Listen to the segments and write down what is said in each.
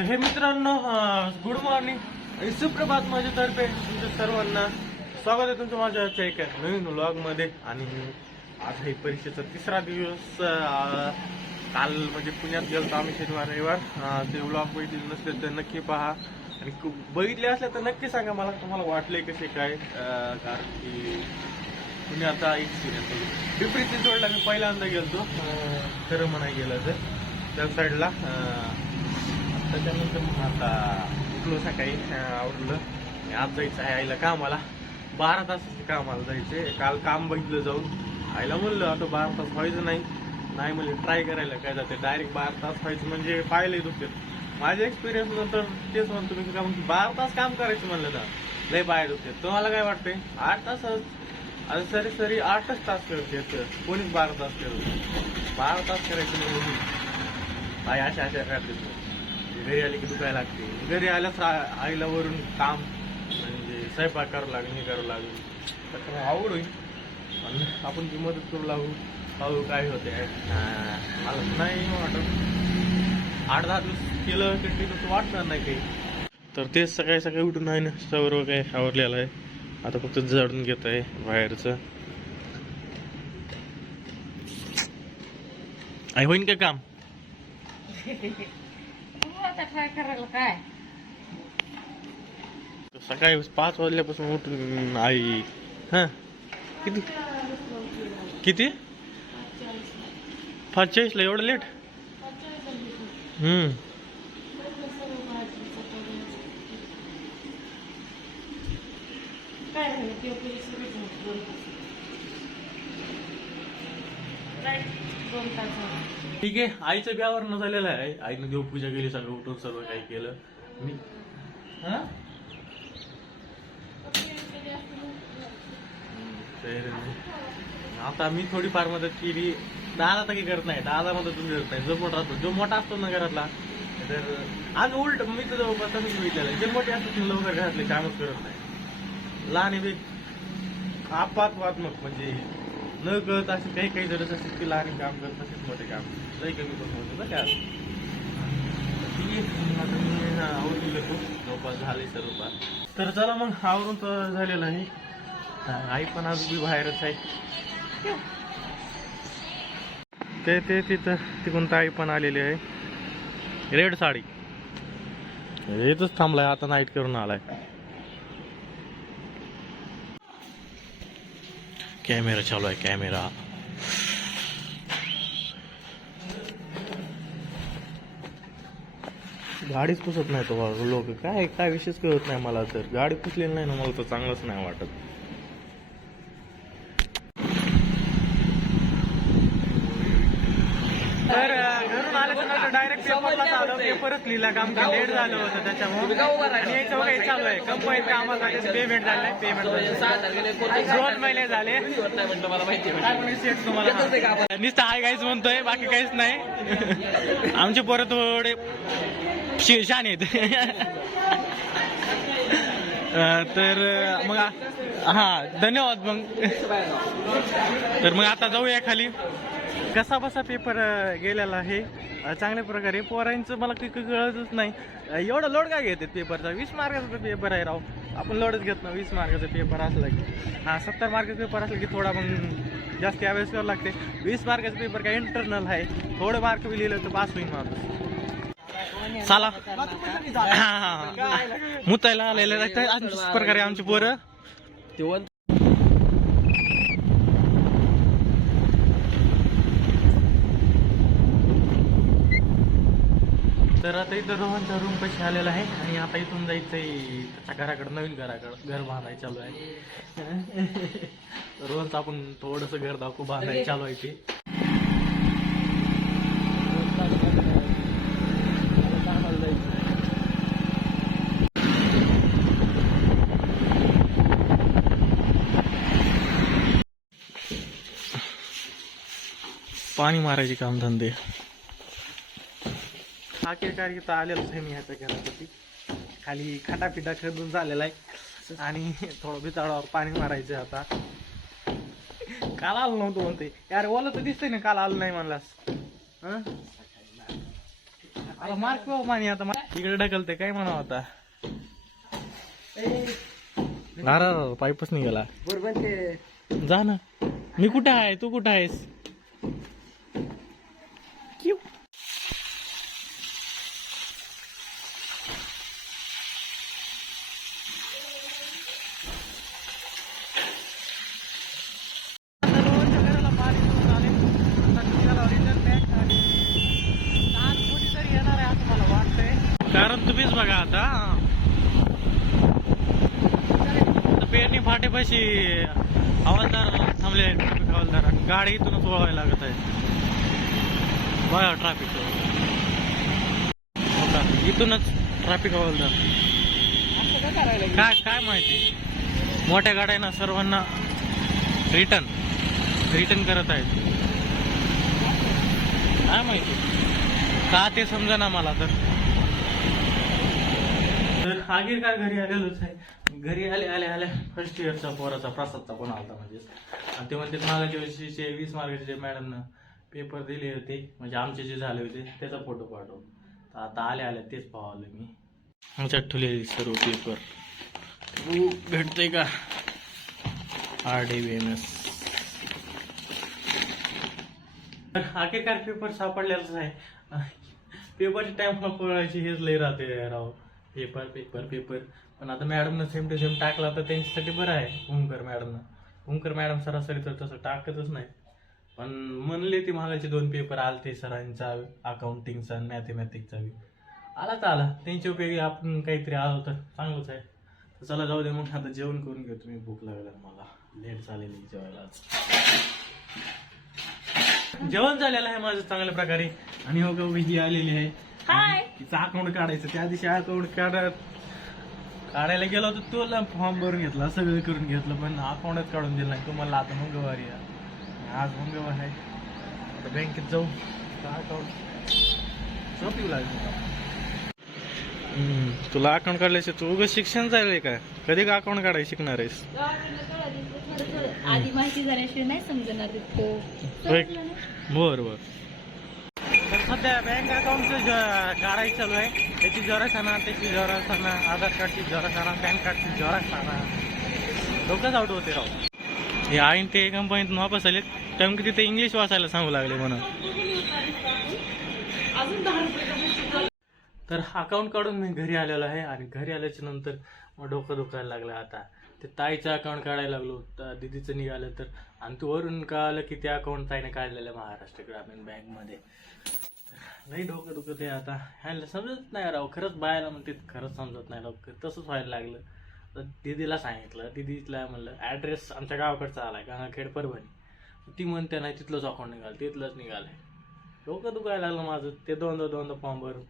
तर हे मित्रांनो गुड मॉर्निंग सुप्रभात माझ्यातर्फे तुमच्या सर्वांना. स्वागत आहे तुमचं माझ्या आजच्या एका नवीन व्लॉगमध्ये आणि आज हे परीक्षेचा तिसरा दिवस. काल म्हणजे पुण्यात गेलो आम्ही शनिवार रविवार. ते व्लॉग बघितले नसले तर नक्की पहा. आणि खूप बघितले असले तर नक्की सांगा मला तुम्हाला वाटले कसे काय? कारण की पुण्याचा एक्सपिरियन्स पिंपरी चिंचवडला मी पहिल्यांदा गेलतो. अं, खरं म्हणाय गेलं तर. त्या साईडला त्याच्यानंतर मग आता उठलो सकाळी आवडलं आज जायचं आहे आईला कामाला. बारा तासाचं कामाला जायचंय काल काम बघितलं जाऊन. आईला म्हणलं आता बारा तास व्हायचं नाही. नाही म्हणजे ट्राय करायला काय जाते? डायरेक्ट बारा तास व्हायचं म्हणजे पाहिले दुखते माझ्या एक्सपिरियन्स नंतर तेच म्हणतो मी का म्हणतो बारा तास काम करायचं म्हणलं ना लय बाहेर दुखते तुम्हाला काय वाटतंय? आठ तास आता सरी सरी आठच तास करते कोणीच बारा तास करत बारा तास करायचं म्हणजे? आई अशा अशा करते घरी आली की दुखायला लागते. घरी आल्याच आ- आईला वरून काम म्हणजे स्वयंपाक करावं लागेल हे करावं लागेल. तर आवड होईल. आणि आपण ती मदत करू लागू पाहू काय होते मला नाही वाटत. आठ दहा दिवस केलं कंटिन्यू तर वाटणार नाही काही. तर तेच सकाळी सकाळी उठून आहे ना सर्व काय आवरलेलं आहे. आता फक्त झाडून घेत आहे बाहेरचं. आई होईन का काम? आता ट्राय करायला काय? सकाळी पाच वाजल्यापासून उठून आई हा? किती? किती? चाळीसला एवढं लेट हम्म. दोन तास. ठीक आहे आईचं ब्यावर न झालेलं आहे. आईनं देवपूजा केली सगळं उठून सर्व काही केलं. मी हा? आता मी थोडीफार मदत केली. दादा तर काही करत नाही. दादा मदत तुम्ही करत नाही. जो मोठा असतो जो मोठा असतो ना घरातला तर आज उलट मी तर जवळपास मी बघितलेलं जे मोठे असतात ते लवकर घरातले कामच करत नाही. लहान आहे ते आपात्वात्मक म्हणजे न कळत असे काही काही जरस असतात की लहान काम करत असेल मोठे काम. लई कमी करून ठीक आहे आता मी आवरून घेतो. जवळपास झाले सर्व पार तर चला मग आवरून तर झालेलं आहे. आई पण आज बी बाहेरच आहे. ते ते तिथं तिकडून ताई पण आलेली आहे. रेड साडी. इथंच थांबलाय आता नाईट करून आलाय. कॅमेरा चालू आहे कॅमेरा. गाडीच पुसत नाही तो लोक. काय काय विशेष कळत नाही मला तर. गाडी पुसलेली नाही ना मला तर चांगलंच नाही वाटत. तर डायरेक्ट पेपरला आलो. पेपरच लिहिला काम लेट झालं होतं त्याच्यामुळे. आणि हे चालू आहे. कंपनीत कामासाठी पेमेंट झालंय. पेमेंट दोन महिने झाले. तुम्हाला? नुसतं हाय काहीच म्हणतोय बाकी काहीच नाही. आमचे पोरं थोडे शि- शान आहेत तर मग हां हा धन्यवाद मग. तर मग आता जाऊया खाली. कसा बसा पेपर गेलेला आहे. चांगल्या प्रकारे. पोरांचं मला काही कळतच नाही. एवढं एवढा लोड काय घेते पेपरचा वीस मार्काचा पेपर आहे राव. आपण लोडच घेत ना वीस मार्काचा पेपर असला की. हा सत्तर मार्काचा पेपर असला की थोडा मग जास्त अभ्यास करावा लागते. वीस मार्काचा पेपर काय इंटरनल आहे. थोडं मार्क बी लिहिलं तर पास होईल माझं हा मुतायला आलेले अशाच प्रकारे आमची पोरं? तर आता इथं रोहनचा रूम पैसे आलेला आहे आणि आता इथून जायचंय त्याच्या घराकडं नवीन घराकडं. घर बांधाय चालू आहे. रोहनचं आपण थोडस घर दाखवू बांधाय चालू आहे ते. पाणी मारायचे काम धंदे. अखेरकार इथं आलेलोच आहे मी ह्याच्या घरासाठी खाली खटापिटा खरदून झालेला आहे. आणि थोडं बिचाडावर पाणी मारायचं आहे आता. काल आलो नव्हतं म्हणते. यार ओलं तर दिसतंय ना काल आलं नाही म्हणलास. हं? मार्क मानी आता. इकडे ढकलते काय म्हणा आता? नारा पाईपच निघाला. बरोबर ते जा ना. मी कुठे आहे? तू कुठे आहेस क्यू कारण तुम्हीच बघा आता पेरणी हवालदार थांबले ट्रॅफिक हवालदार. आणि गाडी इथूनच वळवायला लागत आहे बघा ट्रॅफिक इथूनच ट्रॅफिक हवालदार. का काय काय माहिती? मोठ्या गाड्यांना सर्वांना रिटर्न रिटर्न करत आहेत. काय माहिती? का ते समजा ना मला तर? तर आगीर काय घरी आलेलोच आहे. घरी आले आले आले. फर्स्ट इयरचा पोराचा प्रसादचा पण होता म्हणजे ते म्हणते मागाच्या वर्षीचे वीस मार्गाचे जे मॅडमनं पेपर दिले होते म्हणजे आमचे जे झाले होते त्याचा फोटो पाठव तर आता आले आले तेच पाहलं मी. आमच्यात ठेवलेली सर्व पेपर तू भेटते का? R D B M S. आखिरकार पेपर सापडलेलाच आहे. पेपरच्या टाईमला पळायची हेच लई राहते राव. Paper paper paper. पण आता मॅडमनं सेम टू सेम टाकला तर त्यांच्यासाठी बरं आहे ओमकर मॅडमनं. ओमकर मॅडम सरासरी तर तसं टाकतच नाही. पण म्हणले ते मागायचे दोन पेपर आलते सरांचा अकाउंटिंगचा आणि मॅथमॅटिकचा बी. आला तर आला. त्यांच्या उपयोगी आपण काहीतरी आलो तर चांगलंच आहे. तर चला जाऊ दे मग आता जेवण करून घेऊ. तुम्ही भूक लागला मला. लेट झालेली जेवायला आज. जेवण झालेलं आहे माझं चांगल्या प्रकारे. आणि हो गं ही आलेली आहे. हाय. तिचं अकाउंट काढायचं? त्या दिवशी अकाउंट काढत? काढायला गेलो होतो तुला फॉर्म भरून घेतला सगळं करून घेतलं पण अकाउंटच काढून दिलं नाही. तुम्हाला आता मंगळवारी आहे. आज मंगळवार आहे. आता बँकेत जाऊ. अकाउंट झोप येऊ लागली मला. हम्म, तुला अकाउंट काढल्याचे तू उगं शिक्षण झालंय का? कधी का अकाउंट काढायला शिकणार आहेस? आधी माहिती झाल्याशिवाय नाही समजणार तो. बर बर. तर सध्या बँक अकाउंटचं काढायचं चालू आहे. त्याची झेरॉक्स आणा त्याची झेरॉक्स आणा आधार कार्डची झेरॉक्स आणा पॅन कार्डची झेरॉक्स आणा. डोकंच आउट होते राव. हे आईन ते कंपनीत वापस आले त्यामुळे तिथे इंग्लिश वाचायला सांगू लागले म्हणून. तर अकाउंट काढून मी घरी आलेलो आहे आणि घरी आल्याच्यानंतर मग डोकं दुखायला लागलं आता. ते ताईचं अकाउंट काढायला लागलो. दिदीचं निघालं तर. आणि तू वरून कळालं की ते अकाउंट ताईने काढलेलं आहे महाराष्ट्र ग्रामीण बँकमध्ये. नाही डोकं दुखत आहे आता. ह्याला समजत नाही राव. खरंच बायला म्हणते खरंच समजत नाही लवकर. तसंच व्हायला लागलं. तर दिदीला सांगितलं. दिदीला म्हणलं ॲड्रेस आमच्या गावाकडचा आलाय गंगाखेड परभणी. ती म्हणते नाही तिथलंच अकाउंट निघालं तिथलंच निघालंय. डोकं दुखायला लागलं माझं. ते दोनदा दोनदा फॉर्म भरून.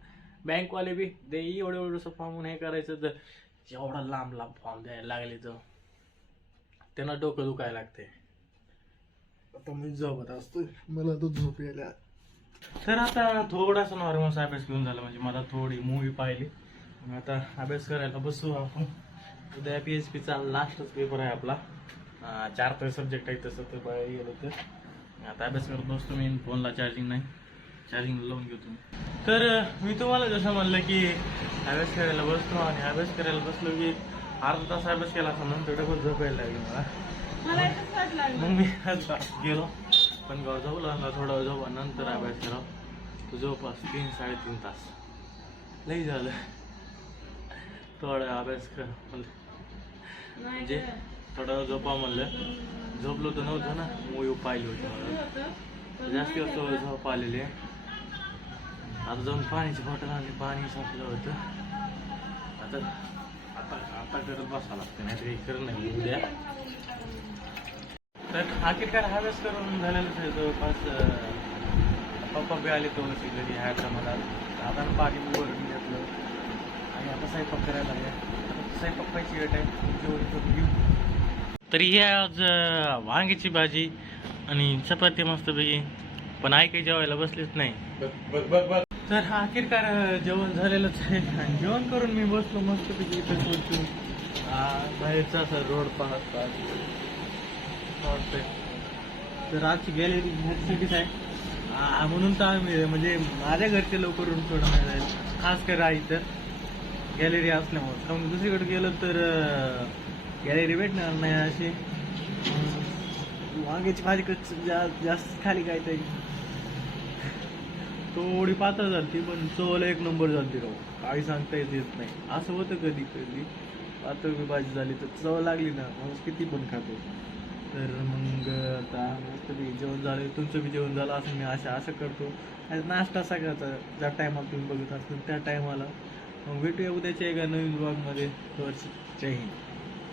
बँकवाले बी ते एवढं एवढंसं फॉर्म हे करायचं तर एवढा लांब लांब फॉर्म द्यायला लागले तर त्यांना डोकं दुखायला लागते आता मी झोपत असतो मला तो झोप यायला तर आता थोडासा नॉर्मल अभ्यास घेऊन झाला. म्हणजे मला थोडी मूवी पाहिली. मग आता अभ्यास करायला बसू आपण. उद्या पी एच पीचा लास्टच पेपर आहे आपला. चार तर सब्जेक्ट आहे तसं बघायला गेलं तर. आता अभ्यास करत बसतो मी. फोनला चार्जिंग नाही. चार्जिंग लावून घेतो. तर मी तुम्हाला जसं म्हणलं की अभ्यास करायला बसतो आणि अभ्यास करायला बसलो की अर्धा तास अभ्यास केला असं नंतर डबल झोपायला लागली मला. मग मी आता गेलो. पण गाव जाऊ लागला थोडा झोपा नंतर अभ्यास केला तो जवळपास तीन साडेतीन तास. लई झालं. थोडा अभ्यास कर म्हणजे. थोडा झोपा म्हणलं. झोपलो तर नव्हतं ना मूवी पाहिली होती. मला जास्त. झोप आलेली आहे. आता जाऊन पाण्याची बॉटल आणली पाणी संपलं होतं. आता आता आता करत बसावं लागतं नाही काही करत नाही उद्या. तर अखेरकार हव्यास करून झालेलंच आहे जवळपास पप्पा बी आले तो घरी ह्या मला आता पाणी भरून घेतलं. आणि आता स्वयंपाक करायला लागले. स्वयंपाकची स्वयंपाक आहे जेवण करून घेऊ तरी ही आज वांग्याची भाजी आणि चपाती मस्त पैकी पण आई काही जेवायला बसलीच नाही. तर हा अं, जेवण झालेलंच आहे. आणि जेवण करून मी बसलो मस्तपैकी इथं बोलतो बाहेरचा असा रोड पाहत पाहत. तर आजची गॅलरी ह्याच्यासाठीच आहे. म्हणून तर आम्ही म्हणजे माझ्या घरचे लवकर रूम सोडून नाही जाईल खास कर आई तर. गॅलरी असल्यामुळे. कारण दुसरीकडे गेलं तर गॅलरी भेटणार नाही अशी. वांग्याची भाजी कच जा- जास्त खाली काय तरी. थोडी पातळ झालती पण चवला एक नंबर झालती राव. काही सांगता येत येत नाही. असं होतं कधी कधी. पातळ भाजी झाली तर चव लागली ना माणूस किती पण खातो. तर मग आता मस्त बी जेवण झालं तुमचं बी जेवण झालं असं मी अशा असं करतो. आणि नाश्ता सगळ्याचा ज्या टायमाला तुम्ही बघत असतो त्या टायमाला मग भेटूया उद्याच्या एका नवीन ब्लॉगमध्ये जय हिंद.